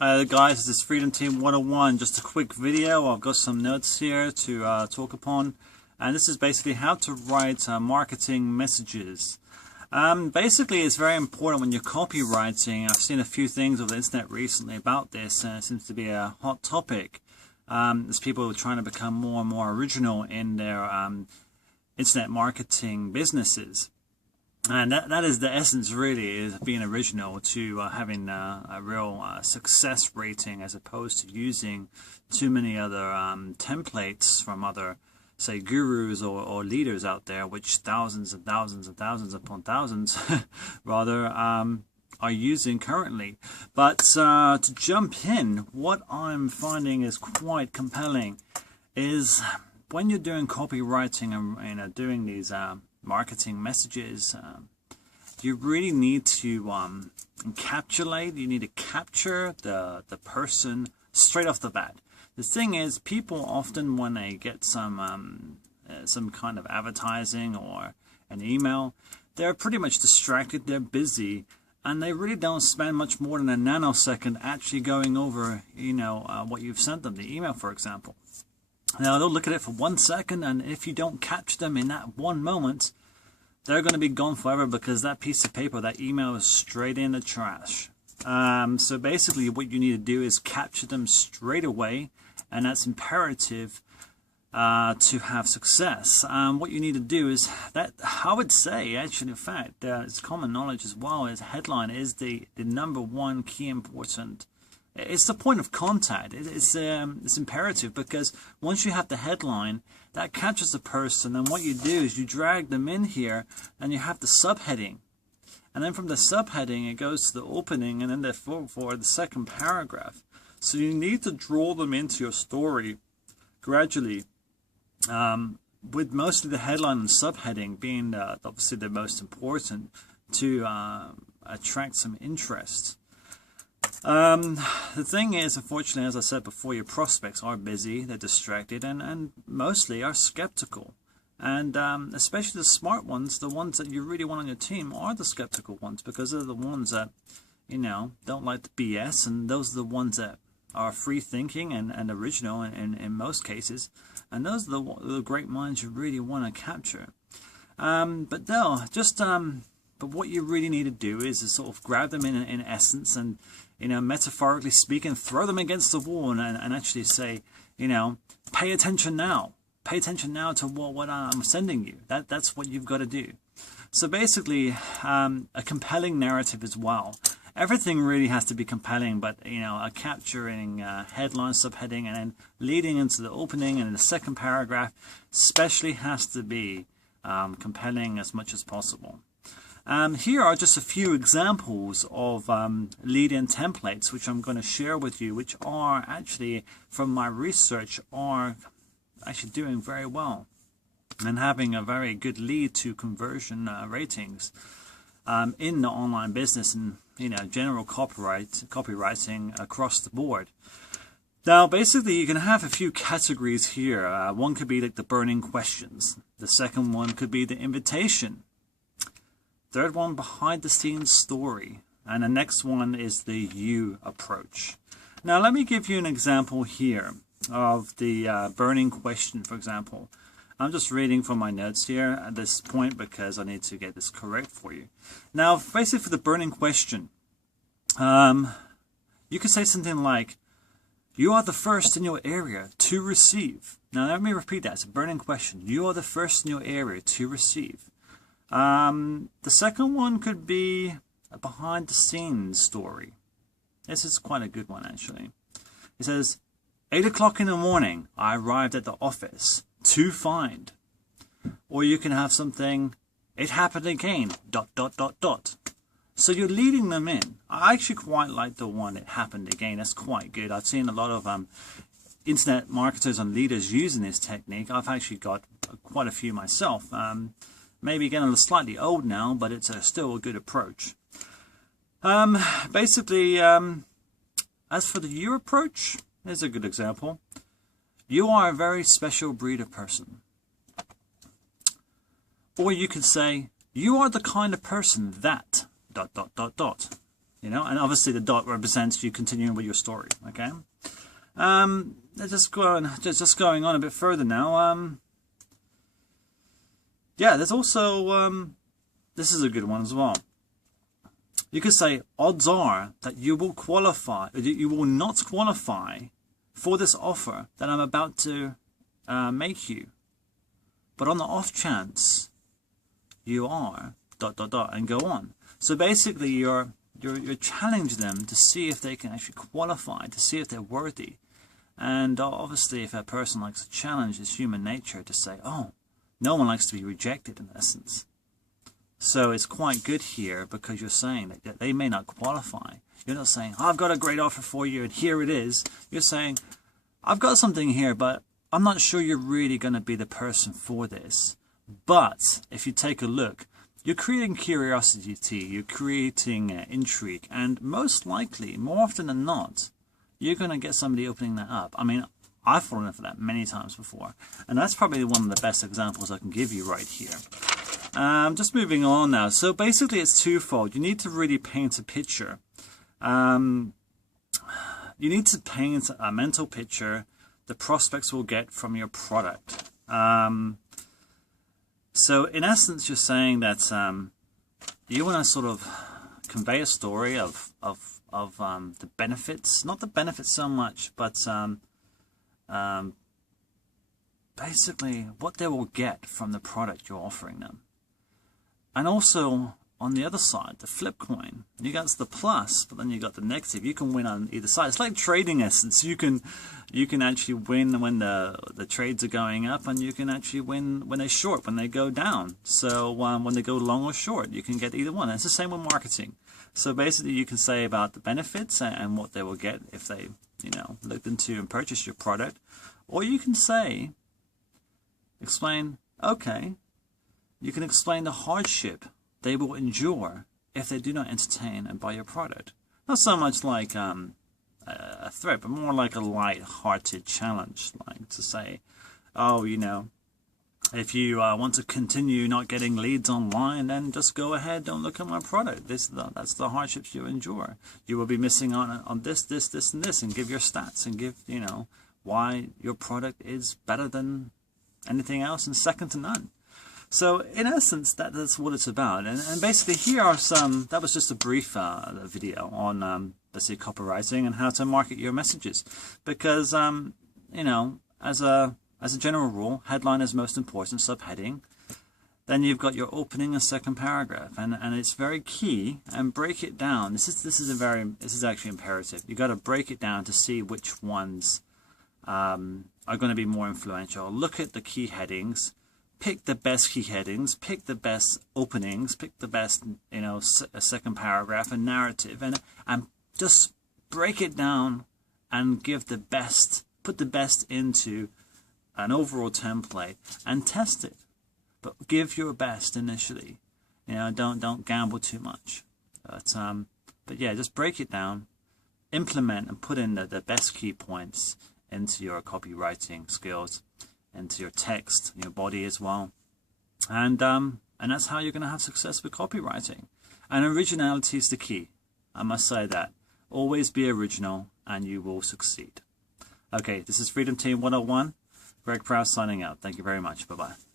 Guys, this is Freedom Team 101. Just a quick video. I've got some notes here to talk upon, and this is basically how to write marketing messages. Basically, it's very important when you're copywriting. I've seen a few things on the internet recently about this, and it seems to be a hot topic. As people are trying to become more and more original in their internet marketing businesses. And that is the essence, really, is being original, to having a real success rating, as opposed to using too many other templates from other, say, gurus or leaders out there, which thousands and thousands and thousands upon thousands, rather, are using currently. But to jump in, what I'm finding is quite compelling is when you're doing copywriting and doing these marketing messages, you really need to encapsulate, you need to capture the person straight off the bat. The thing is, people often, when they get some kind of advertising or an email, they're pretty much distracted, they're busy, and they really don't spend much more than a nanosecond actually going over, what you've sent them, the email, for example. Now, they'll look at it for 1 second, and if you don't capture them in that one moment, they're going to be gone forever, because that piece of paper, that email, is straight in the trash. So basically, what you need to do is capture them straight away, and that's imperative to have success. What you need to do is that, I would say, actually, in fact, it's common knowledge as well, is headline is the number one key important. It's the point of contact. It's imperative, because once you have the headline, that captures the person, and what you do is you drag them in here, and you have the subheading. And then from the subheading, it goes to the opening, and then for the second paragraph. So you need to draw them into your story gradually, with mostly the headline and subheading being obviously the most important to attract some interest. The thing is, unfortunately, as I said before, your prospects are busy, they're distracted, and mostly are skeptical. And especially the smart ones, the ones that you really want on your team, are the skeptical ones, because they're the ones that, don't like the BS, and those are the ones that are free thinking and original in most cases. And those are the great minds you really want to capture. But what you really need to do is sort of grab them in essence, and metaphorically speaking, throw them against the wall and actually say, pay attention now. Pay attention now to what I'm sending you. That's what you've got to do. So basically, a compelling narrative as well. Everything really has to be compelling, but a capturing headline, subheading, and then leading into the opening and the second paragraph especially has to be compelling as much as possible. Here are just a few examples of lead-in templates, which I'm going to share with you, which are actually, from my research, are actually doing very well and having a very good lead to conversion ratings in the online business and general copywriting across the board. Now, basically, you can have a few categories here. One could be like the burning questions. The second one could be the invitation. Third one, behind the scenes story. And the next one is the you approach. Now, let me give you an example here of the burning question, for example. I'm just reading from my notes here at this point, because I need to get this correct for you. Now, basically, for the burning question, you could say something like, you are the first in your area to receive. Now, let me repeat that. It's a burning question. You are the first in your area to receive. The second one could be a behind the scenes story. This is quite a good one, actually. It says, 8 o'clock in the morning, I arrived at the office to find. Or you can have something, it happened again, ... So you're leading them in. I actually quite like the one, it happened again. That's quite good. I've seen a lot of internet marketers and leaders using this technique. I've actually got quite a few myself. Maybe getting slightly old now, but it's still a good approach. Basically, as for the you approach, here's a good example. You are a very special breed of person. Or you could say, you are the kind of person that... you know, and obviously the dot represents you continuing with your story. Okay. Just going on a bit further now. Yeah, there's also this is a good one as well. You could say odds are that you will qualify, you will not qualify for this offer that I'm about to make you, but on the off chance you are ... and go on. So basically you're challenging them to see if they can actually qualify, to see if they're worthy. And obviously if a person likes a challenge, it's human nature to say, oh, no one likes to be rejected in essence. So it's quite good here because you're saying that they may not qualify. You're not saying, oh, I've got a great offer for you and here it is. You're saying, I've got something here, but I'm not sure you're really going to be the person for this. But if you take a look, you're creating curiosity, you're creating intrigue, and most likely, more often than not, you're going to get somebody opening that up. I mean, I've fallen for that many times before, and that's probably one of the best examples I can give you right here. Just moving on now. So basically it's twofold. You need to really paint a picture. You need to paint a mental picture the prospects will get from your product. So in essence, you're saying that you want to sort of convey a story of the benefits, not the benefits so much, but basically what they will get from the product you're offering them. And also, on the other side, the flip coin, you got the plus, but then you got the negative. You can win on either side. It's like trading essence. You can actually win when the trades are going up, and you can actually win when they're short, when they go down. So when they go long or short, you can get either one. And it's the same with marketing. So basically, you can say about the benefits and what they will get if they, you know, look into and purchase your product, or you can say, explain, okay. You can explain the hardship they will endure if they do not entertain and buy your product. Not so much like a threat, but more like a light-hearted challenge, like to say, oh, you know, if you want to continue not getting leads online, then just go ahead, don't look at my product. That's the hardships you endure. You will be missing on this, and this, and give your stats and give, you know, why your product is better than anything else and second to none. So in essence, that's what it's about. And basically here are some, that was just a brief video on basically copywriting and how to market your messages. Because, you know, as a general rule, headline is most important, subheading. Then you've got your opening and second paragraph, and it's very key. And break it down. This is actually imperative. You got to break it down to see which ones are going to be more influential. Look at the key headings. Pick the best key headings, pick the best openings, pick the best, you know, second paragraph and narrative, and just break it down and give the best, put the best into an overall template and test it. But give your best initially. You know, don't gamble too much. But yeah, just break it down, implement and put in the best key points into your copywriting skills, into your text, your body as well, and that's how you're going to have success with copywriting. And originality is the key. I must say that. Always be original, and you will succeed. Okay, this is Freedom Team 101. Greg Prowse signing out. Thank you very much. Bye bye.